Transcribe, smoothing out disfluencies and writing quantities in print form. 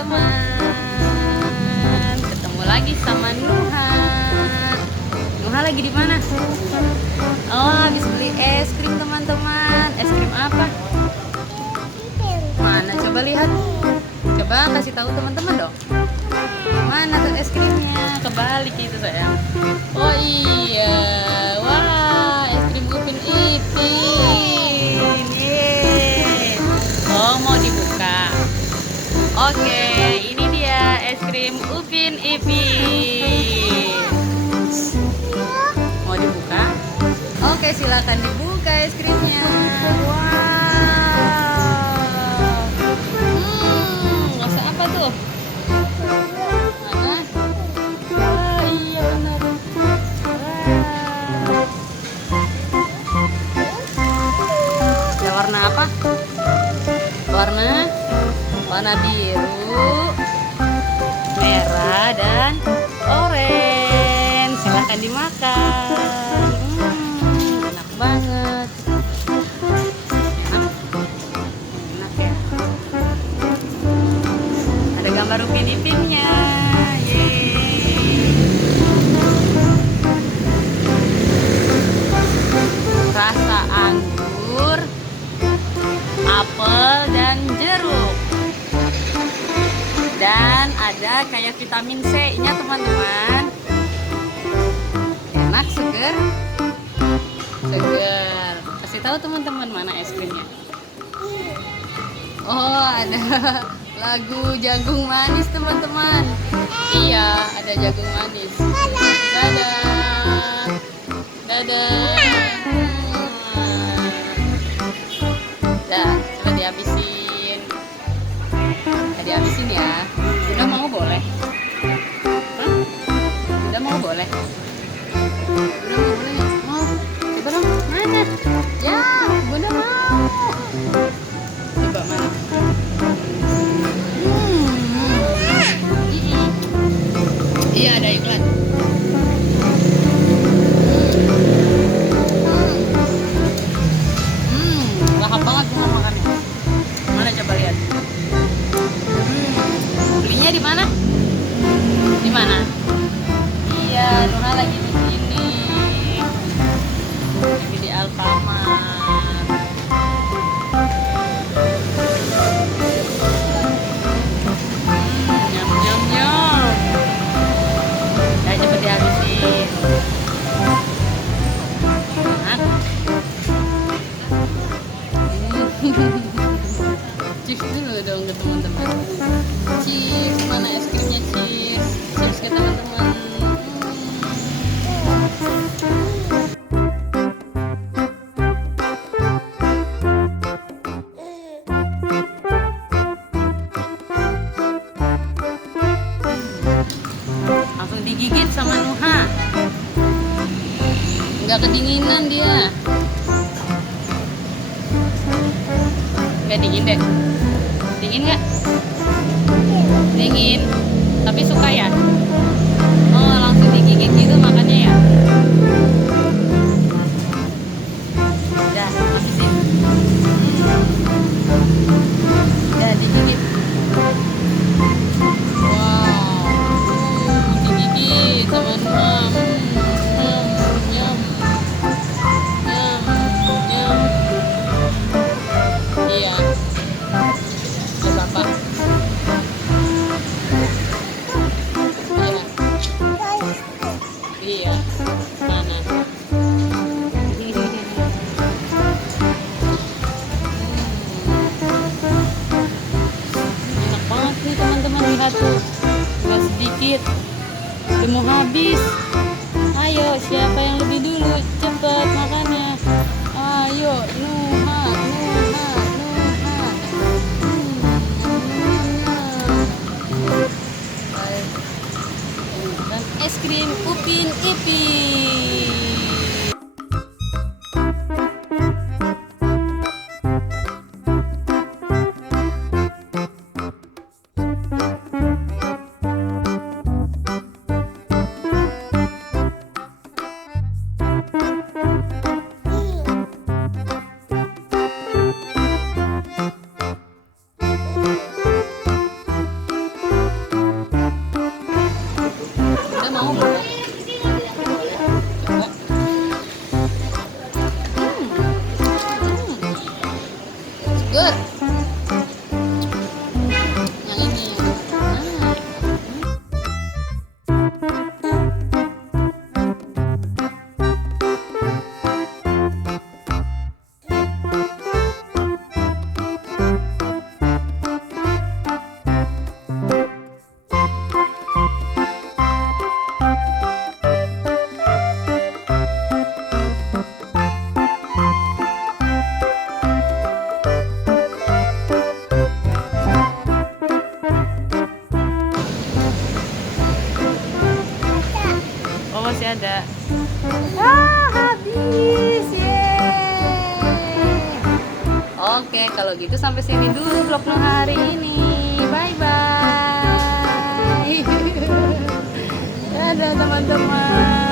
teman-teman, ketemu lagi sama Nuha. Nuha lagi di mana? Oh, habis beli es krim teman-teman. Es krim apa? Mana? Coba lihat. Coba kasih tahu teman-teman dong. Mana tuh es krimnya? Kebalik itu sayang. Oh iya, wah es krim Upin Ipin. Yeay. Oh mau dibuka. Oke, ini dia es krim Upin Ipin. Mau dibuka? Oke, silakan dibuka es krimnya. Wow. Rasa apa tuh? Mana? Wah, iya benar. Wah. Ada warna apa? Warna biru, merah, dan oranye. Silahkan dimakan. Enak banget. Enak ya. Ada gambar Upin Ipinnya. Yeay. Rasa anggur, apel, dan jeruk. Dan ada kayak vitamin C-nya teman-teman. Enak, seger. Kasih tahu teman-teman mana es krimnya. Oh, ada lagu jagung manis teman-teman. Iya, ada jagung manis. Dadah. Dadah. Dah, coba dihabisin. Dihabisin ya. Udah mau boleh? Hah? Udah mau boleh? Udah mau boleh ya? Mau? Coba dong. Mana? Ya, Bunda mau. Coba mana? Iya, ada iklan. Lahap banget gua makannya. Mana coba lihat. Belinya di mana? Di mana? Iya, Nuha lagi di sini. Lagi di Alfamart. Nyam nyam nyam. Udah cepet dihabisin. Enak. Cheers dulu dong ke teman-teman. Cheers, mana es krimnya? Cheers. Cheers ke teman-teman. Langsung digigit sama Nuha. Nggak kedinginan dia. Nggak dingin deh. Dingin nggak? Dingin. Tapi suka ya? Oh, langsung digigit gitu makannya ya? Udah, habisin. Udah, digigit. Wow. Digigit sama Nuha. Nyam, nyam. Nyam, nyam. Iya. Coba apa? Iya. Mana? Enak banget nih teman-teman, lihat tuh. Nggak sedikit. Udah mau habis. Ayo, siapa yang lebih dulu? Cepet makannya. Ayo, Nuha, Nuha, Nuha. Dan es krim Upin Ipin. kalau gitu sampai sini dulu vlog Nuh hari ini. Bye bye. Dadah teman-teman.